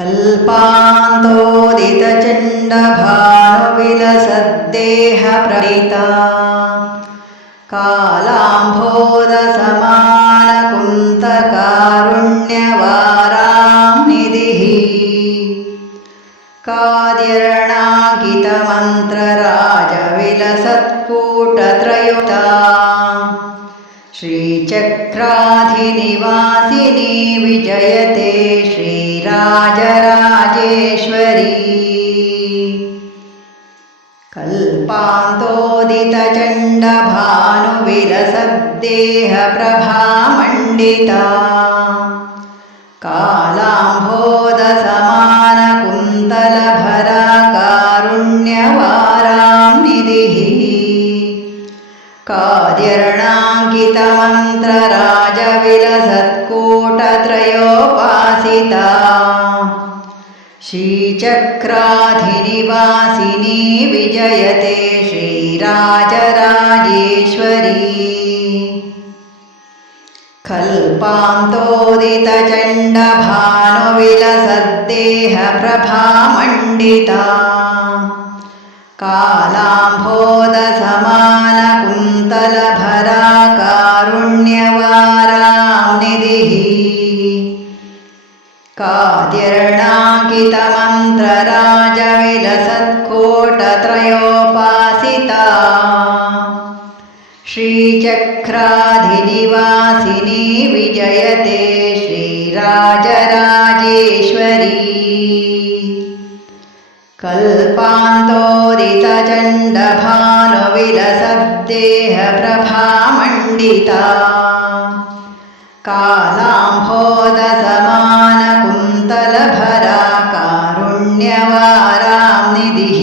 कल्पान्तोदितचण्डभानुविलसद्देहप्रहिता कालाम्भोदसमानकुन्तकारुण्यवारां निधिः काद्यर्णाङ्कितमन्त्रराजविलसत्कूटत्रयुता श्रीचक्राधिनिवासिनी विजयते श्रीराजराजेश्वरी। कल्पान्तोदितचण्डभानुविलसद्देहप्रभामण्डिता कालाम्भोदसमानकुन्तलभराकारुण्यवारां कल्पान्तोदितचण्डभानुविलसद्देहप्रभामण्डिता कालाम्भोदसमानकुन्तलभराकारुण्यवारां निधिः काद्यर्णाङ्कितमन्त्रराजविलसत्कोटत्रयोपासिता श्रीचक्राधिनिवासिनी विजयते श्रीराजराजेश्वरी। कल्पान्तोदितचण्डभानुविलसद्देहप्रभामण्डिता कालाम्भोदसमानकुन्तलभराकारुण्यवारां निधिः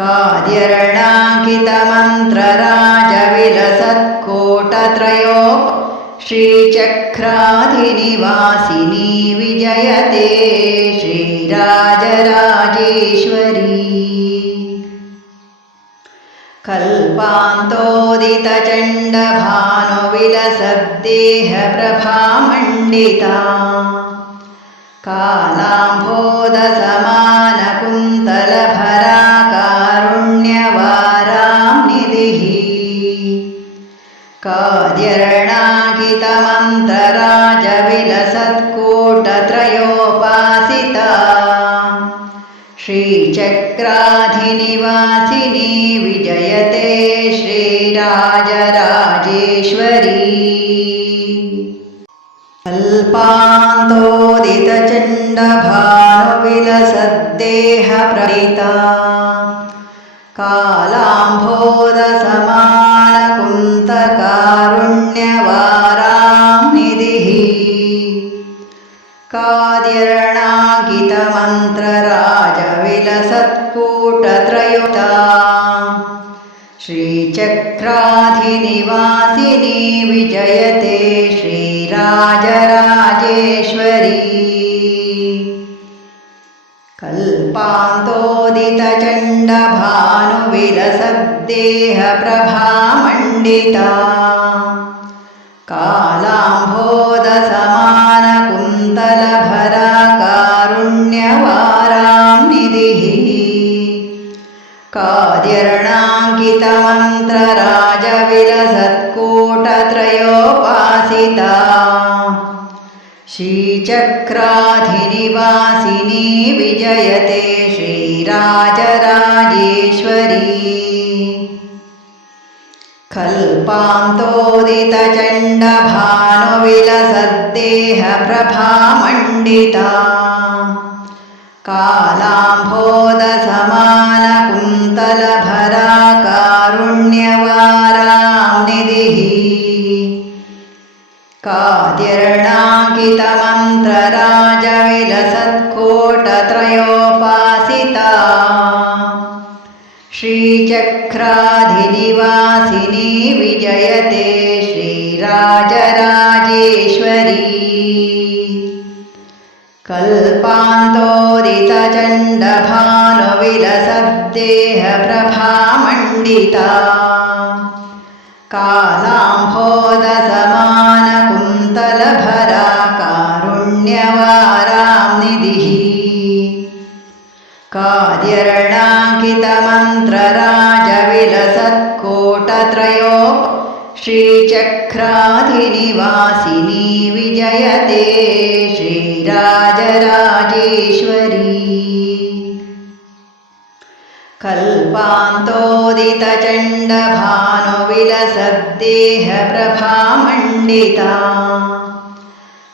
काद्यर्णाङ्कितमन्त्रराजविलसत्कोटत्रयो श्रीचक्राधिनिवासिनी विजयते श्रीराजराजेश्वरी। कल्पान्तोदितचण्डभानुविलसद्देहप्रभामण्डिता। कालाम्भोदसमानकुन्तलभराकारुण्यवारां निधिः काद्यर्णाङ्कितमन्त्रराजविलसत्कूटत्रयोपासिता श्रीचक्राधिनिवासिनी विजयते श्रीराजराजेश्वरी। कल्पान्तोदितचण्डभानुविलसद्देहप्रहिता कालाम्भोदसमानकुन्तकारुण्यवारां काद्यर्णाङ्कितमन्त्रराजविलसत्कूटत्रयुता श्रीचक्राधिनिवासिनी विजयते श्रीराजराजेश्वरी। कल्पान्तोदितचण्डभानुविलसद्देहप्रभामण्डिता। कालाम्भोदसमानकुन्तलभराकारुण्यवारां श्रीचक्राधिनिवासिनी विजयते श्रीराजराजेश्वरी। कल्पान्तोदितचण्डभानुविलसद्देहप्रभामण्डिता। कालाम्भोदसमानकुन्तलभराकारुण्यवारां निधिः काद्यर्णाङ्कितमन्त्रराजविलसत्कोटत्रयोपासिता श्रीचक्राधिनिवासिनी विजयते श्रीराजराजेश्वरी। कल्पान्तोदितचण्डभानुविलसद्देहप्रभामण्डिता। कालाम्भोदसमानकुन्तलभराकारुण्य कारुण्यवारां निधिः काद्यरणाङ्कितमन्त्रराजविलसत्कोटत्रयोप श्रीचक्राधिनिवासिनी विजयते श्रीराजराजेश्वरी। कल्पान्तोदितचण्डभानुविलसद्देहप्रभामण्डिता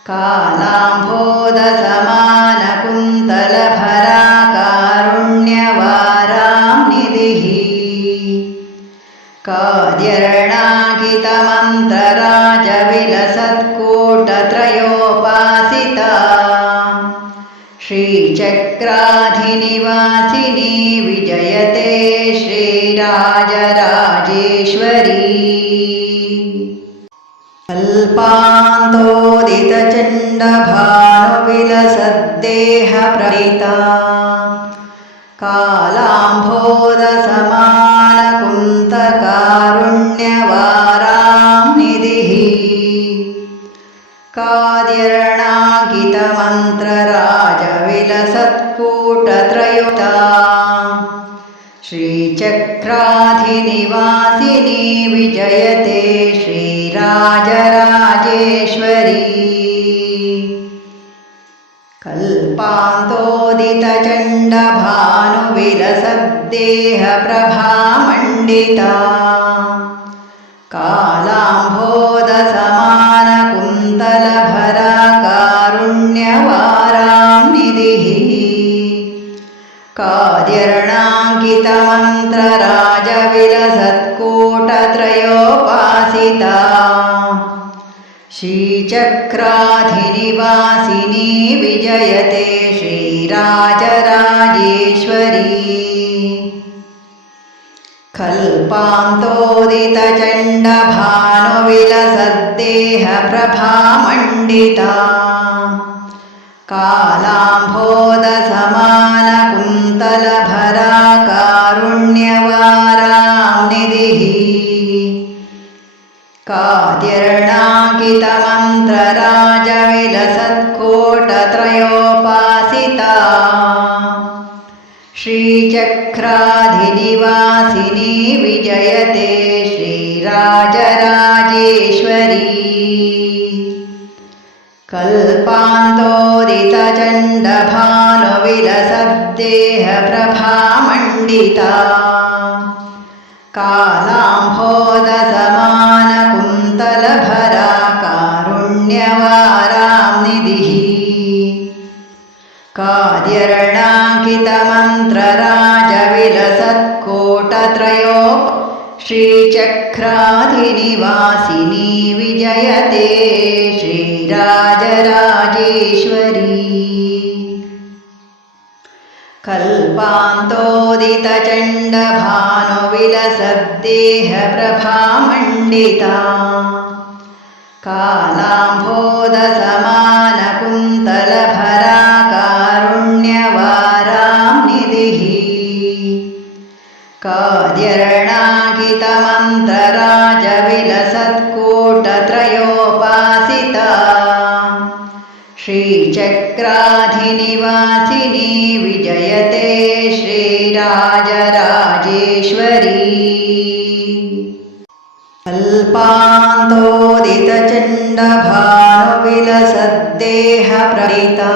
कालाम्भोदसमानकुन्तलभरा कारुण्यवारां निधिः काद्यरणाकितमन्त्रराजविलसत्कोटत्रयोपासिता श्रीचक्राधिनिवासिनी विजयते श्रीराजराजेश्वरी कल्पान्तोदितचण्डभानुविलसद्देहप्रहिता कालाम्भोदसमानकुन्तकारुण्यवारां निधिः काद्यरणाकितमन्त्रराजविलसत्कूटत्रयुता श्रीचक्राधिनिवासिनी विजयते श्रीराजराजेश्वरी। कल्पान्तोदितचण्डभानुविलसद्देहप्रभामण्डिता कालाम्भोदसमानकुन्तलभरा कारुण्यवारां निधिः काद्यरणाङ्कितमन्त्रराजविलसत्कोटत्रयोपासिता श्रीचक्राधिनिवासिनी विजयते श्रीराजराजेश्वरी। कल्पान्तोदितचण्डभानुविलसद्देहप्रभामण्डिता। कालाम्भोदसमानकुन्तलभरा कारुण्यवारां निधिः काद्यरणाङ्कितमन्त्रराजविलसत्कोटत्रयोपासिता श्रीचक्राधिनिवासिनी विजयते श्रीराजराजेश्वरी। कल्पान्तोदितचण्डभानुविलसद्देहप्रभामण्डिता कालाम्भोदसमानकुन्तलभरा निधिः। काद्यरणाङ्कितमन्त्रराजविलसत्कोटत्रयोप श्रीचक्राधिनिवासिनी विजयते श्रीराजराजेश्वरी। कल्पान्तोदितचण्डभानुविलसद्देहप्रभामण्डिता कालाम्भोदसमानकुन्तलभरा कारुण्यवारां निधिः काद्यरणाङ्कितमन्त्रराजविलसत्कोटत्रयोपासिता श्रीचक्राधिनिवासिनी विजयते श्रीराजराजेश्वरी कल्पान्तोदितचण्डभानुविलसद्देहप्रहिता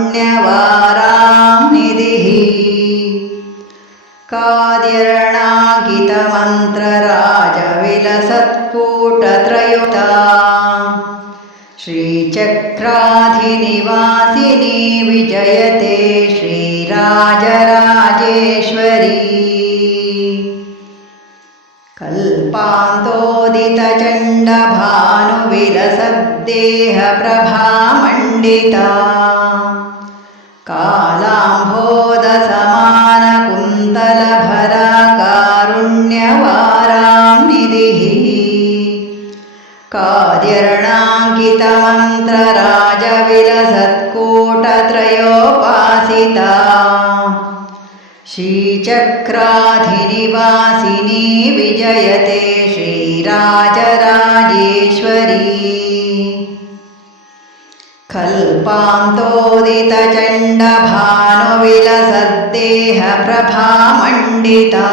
कालाम्भोदसमानकुन्तकारुण्यवारां निधिः काद्यरणाङ्कितमन्त्रराजविलसत्कूटत्रयुता श्रीचक्राधिनिवासिनी विजयते श्रीराजराजेश्वरी। कल्पान्तोदितचण्डभानुविलसद्देहप्रभामण्डिता। कालाम्भोदसमानकुन्तलभरा कल्पान्तोदितचण्डभानुविलसद्देहप्रभामण्डिता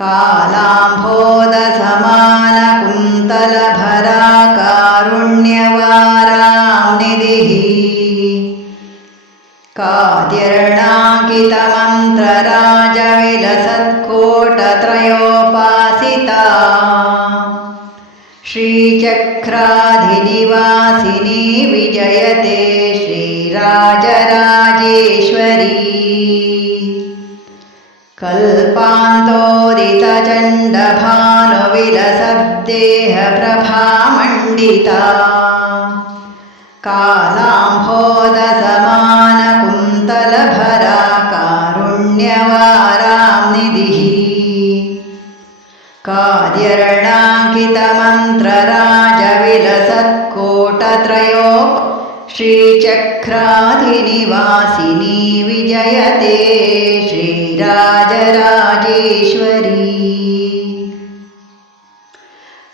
कालाम्भोदसमानकुन्तलभरा कारुण्यवारां निधिः काद्यर्णाङ्कितमन्त्रराजविलसत्कोटत्रयोपासिता। श्रीचक्राधिनिवासिनी विजयते श्रीराजराजेश्वरी। कल्पान्तोदितचण्डभानुविलसद्देहप्रभामण्डिता कालाम्भोदसमानकुन्तलभरा कारुण्यवारां निधिः काद्यर्णाङ्कितमन्त्रराजविलसत्कोटत्रयो श्रीचक्राधिनिवासिनी विजयते श्रीराजराजेश्वरी।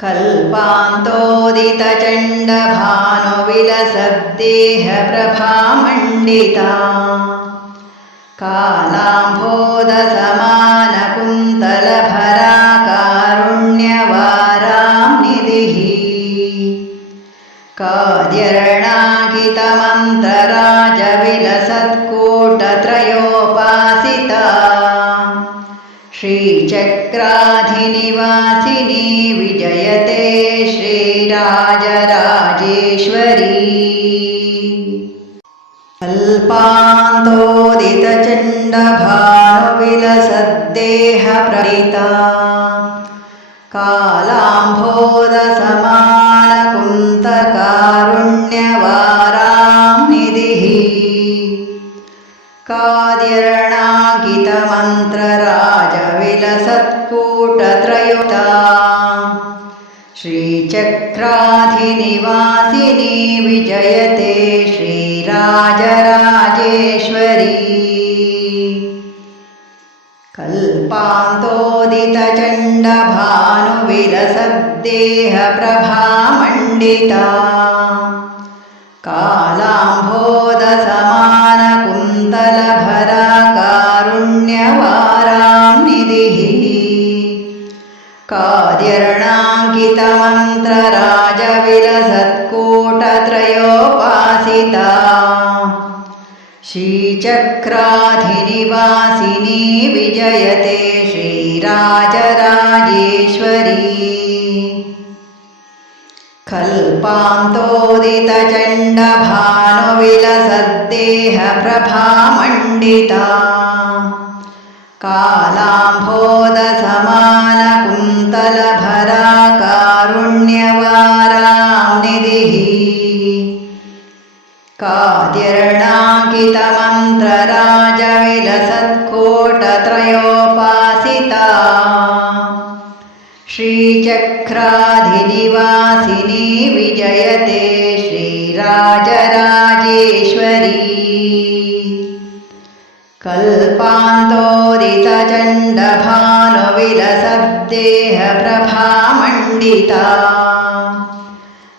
कल्पान्तोदितचण्डभानुविलसद्देहप्रभामण्डिता। कालाम्भोदसमानकुन्तलभरा काद्यर्णाङ्कितमन्त्रराजविलसत्कोटत्रयोपासिता श्रीचक्राधिनिवासिनी विजयते श्रीराजराजेश्वरी। कल्पान्तोदितचण्डभानुविलसद्देहप्रहिता कालाम्भोदसमानकुन्तकारुण्यवारां कल्पान्तोदितचण्डभानुविलसद्देहप्रभामण्डिता कालाम्भोदसमानकुन्तलभरा कारुण्यवारां निधिः काद्यर्णाङ्कितमन्त्रराजविलसत्कोटत्रयोपासिता श्रीचक्राधिनिवासिनी विजयते श्रीराजराजेश्वरी कल्पान्तोदितचण्डभानुविलसद्देहप्रभामण्डिता। कालाम्भोदसमानकुन्तलभरा कारुण्यवारां निधिः काद्यर्णाङ्कितमन्त्रराजविलसत्कोटत्रयोपासिता श्रीचक्राधिनिवासिनी विजयते श्रीराजराजेश्वरी। कल्पान्तोदितचण्डभानुविलसद्देहप्रभामण्डिता।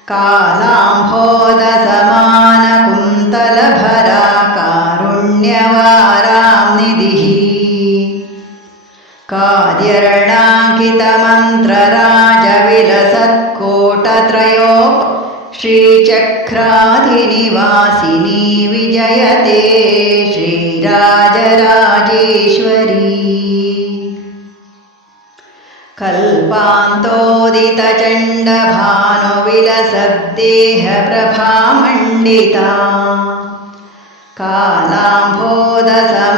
कालाम्भोदसमानकुन्तलभरा कारुण्यवारां निधिः काद्यर्णाङ्कितमन्त्रराजविलसत्कोटत्रयो श्रीचक्राधिनिवासिनी विजयते श्रीराजराजेश्वरी। कल्पान्तोदितचण्डभानुविलसद्देहप्रभामण्डिता। कालाम्भोदसमानकुन्तलभरा